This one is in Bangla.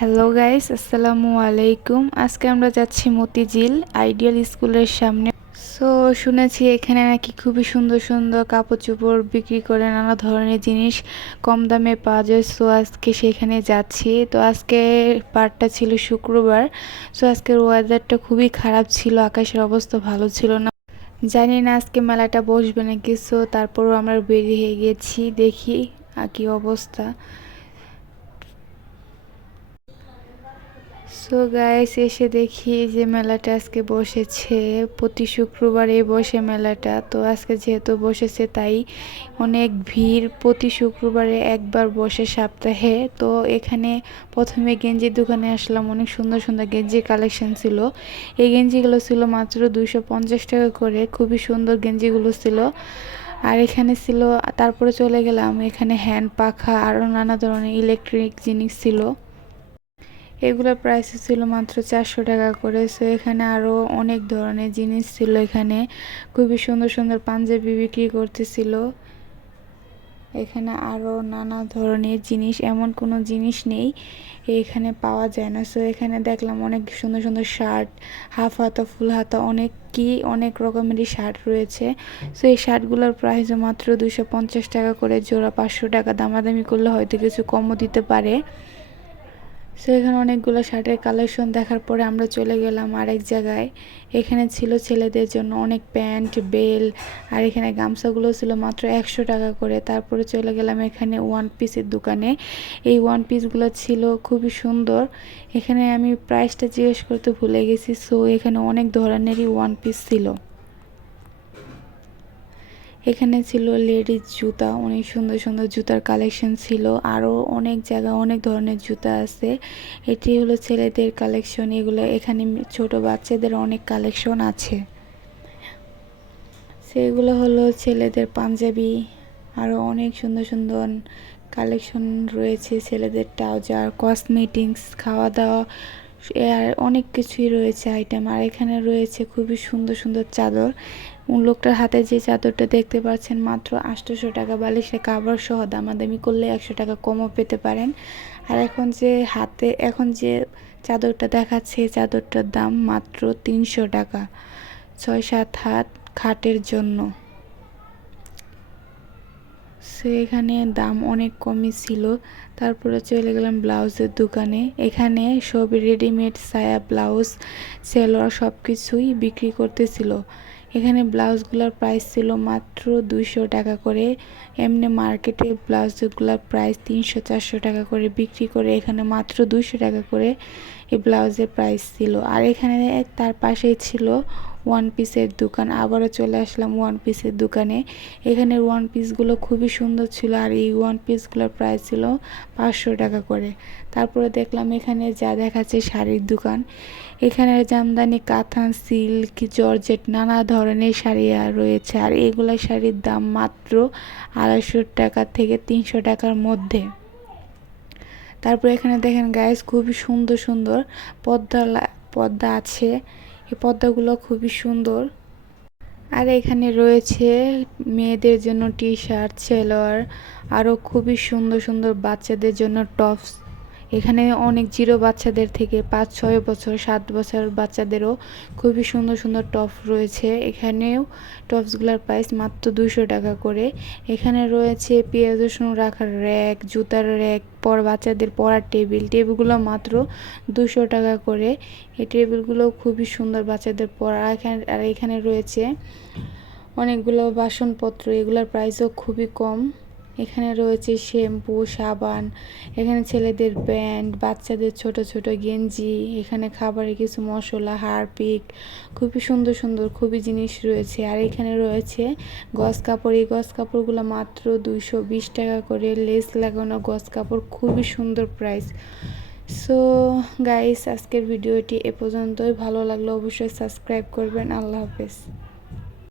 হ্যালো গাইস, আসসালামু আলাইকুম। আজকে আমরা যাচ্ছি মতিঝিল আইডিয়াল স্কুলের সামনে। সো শুনেছি এখানে নাকি খুবই সুন্দর সুন্দর কাপড় চোপড় বিক্রি করে, নানা ধরনের জিনিস কম দামে পাওয়া যায়। সো আজকে সেখানে যাচ্ছি। তো আজকে পার্টটা ছিল শুক্রবার। সো আজকের ওয়েদারটা খুবই খারাপ ছিল, আকাশের অবস্থা ভালো ছিল না। জানি না আজকে মেলাটা বসবে নাকি। সো তারপরও আমরা বেরিয়ে গেছি, দেখি কি অবস্থা। সো গাইস, এসে দেখি যে মেলাটা আজকে বসেছে। প্রতি শুক্রবারে বসে মেলাটা। তো আজকে যেহেতু বসেছে তাই অনেক ভিড়। প্রতি শুক্রবারে একবার বসে সপ্তাহে। তো এখানে প্রথমে গেঞ্জির দোকানে আসলাম, অনেক সুন্দর সুন্দর গেঞ্জির কালেকশন ছিল। এই গেঞ্জিগুলো ছিল মাত্র 250 টাকা করে, খুবই সুন্দর গেঞ্জিগুলো ছিল। আর এখানে ছিল, তারপরে চলে গেলাম এখানে হ্যান্ড পাখা আরও নানা ধরনের ইলেকট্রিক জিনিস ছিল। এগুলোর প্রাইস ছিল মাত্র 400 টাকা করে। সো এখানে আরও অনেক ধরনের জিনিস ছিল। এখানে খুবই সুন্দর সুন্দর পাঞ্জাবি বিক্রি করতেছিল। এখানে আরও নানা ধরনের জিনিস, এমন কোনো জিনিস নেই এখানে পাওয়া যায় না। সো এখানে দেখলাম অনেক সুন্দর সুন্দর শার্ট, হাফ হাতা, ফুল হাতা, অনেক রকমেরই শার্ট রয়েছে। সো এই শার্টগুলোর প্রাইস মাত্র 250 টাকা করে জোড়া, 500 টাকা। দামাদামি করলে হয়তো কিছু কমও দিতে পারে। সো এখানে অনেকগুলো শার্টের কালেকশন দেখার পরে আমরা চলে গেলাম আরেক জায়গায়। এখানে ছিল ছেলেদের জন্য অনেক প্যান্ট, বেল, আর এখানে গামছাগুলো ছিল মাত্র 100 টাকা করে। তারপরে চলে গেলাম এখানে ওয়ান পিসের দোকানে। এই ওয়ান পিসগুলো ছিল খুবই সুন্দর। এখানে আমি প্রাইসটা জিজ্ঞেস করতে ভুলে গেছি। সো এখানে অনেক ধরনেরই ওয়ান পিস ছিল। এখানে ছিল লেডিস জুতা, অনেক সুন্দর সুন্দর জুতার কালেকশন ছিল। আরও অনেক জায়গায় অনেক ধরনের জুতা আছে। এটি হলো ছেলেদের কালেকশন। এখানে ছোট বাচ্চাদের অনেক কালেকশন আছে। সেগুলো হলো ছেলেদের পাঞ্জাবি, আরও অনেক সুন্দর সুন্দর কালেকশন রয়েছে। ছেলেদের ট্রাউজার, কসমেটিক্স, খাওয়া দাওয়া, আর অনেক কিছুই রয়েছে আইটেম। আর এখানে রয়েছে খুবই সুন্দর সুন্দর চাদর। লোকটার হাতে যে চাদরটা দেখতে পাচ্ছেন মাত্র 800 টাকা, বালিশের কাভার সহ। দামাদামি করলে 100 টাকা কমও পেতে পারেন। আর এখন যে চাদরটা দেখাচ্ছে, চাদরটার দাম মাত্র 300 টাকা, 6-7 হাত খাটের জন্য। সে এখানে দাম অনেক কমই ছিল। তারপরে চলে গেলাম ব্লাউজের দোকানে। এখানে সব রেডিমেড সায়া, ব্লাউজ, সেলোয়ার সব কিছুই বিক্রি করতেছিল। এখানে ব্লাউজগুলোর প্রাইস ছিল মাত্র 200 টাকা করে। এমনি মার্কেটে ব্লাউজগুলোর প্রাইস 300-400 টাকা করে বিক্রি করে, এখানে মাত্র 200 টাকা করে এই ব্লাউজের প্রাইস ছিল। আর এখানে তার পাশেই ছিল ওয়ান পিসের দোকান। আবারও চলে আসলাম ওয়ান পিসের দোকানে। এখানে ওয়ান পিসগুলো খুবই সুন্দর ছিল। আর এই ওয়ান পিসগুলোর প্রাইস ছিল 500 টাকা করে। তারপরে দেখলাম এখানে যা দেখাচ্ছে শাড়ির দোকান। এখানে জামদানি, কাতান, সিল্ক, জর্জেট নানা ধরনের শাড়ি রয়েছে। আর এগুলো শাড়ির দাম মাত্র 250 টাকা থেকে 300 টাকার মধ্যে। তারপর এখানে দেখেন গাইস, খুবই সুন্দর সুন্দর পর্দা আছে। এই পর্দাগুলো খুবই সুন্দর। আর এখানে রয়েছে মেয়েদের জন্য টি শার্ট, সালোয়ার, আরও খুবই সুন্দর সুন্দর বাচ্চাদের জন্য টপস। এখানে অনেক জিরো বাচ্চাদের থেকে 5-6 বছর, 7 বছর বাচ্চাদেরও খুবই সুন্দর সুন্দর টপ রয়েছে। এখানেও টপসগুলোর প্রাইস মাত্র 200 টাকা করে। এখানে রয়েছে পেঁয়াজ রসুন রাখার র্যাক, জুতার র্যাক, বাচ্চাদের পড়ার টেবিলগুলো মাত্র 200 টাকা করে। এই টেবিলগুলো খুবই সুন্দর বাচ্চাদের পড়া। আর এখানে রয়েছে অনেকগুলো বাসনপত্র, এগুলোর প্রাইসও খুবই কম। এখানে রয়েছে শ্যাম্পু, সাবান, এখানে ছেলেদের প্যান্ট, বাচ্চাদের ছোট ছোট গেঞ্জি, এখানে খাবারের কিছু মশলা, হারপিক, খুবই সুন্দর সুন্দর খুবই জিনিস রয়েছে। আর এখানে রয়েছে গজ কাপড়। এই গজ কাপড়গুলো মাত্র 220 টাকা করে, লেস লাগানো গজ কাপড়, খুবই সুন্দর প্রাইস। সো গাইস, আজকের ভিডিওটি এ পর্যন্তই। ভালো লাগলে অবশ্যই সাবস্ক্রাইব করবেন। আল্লাহ হাফেজ।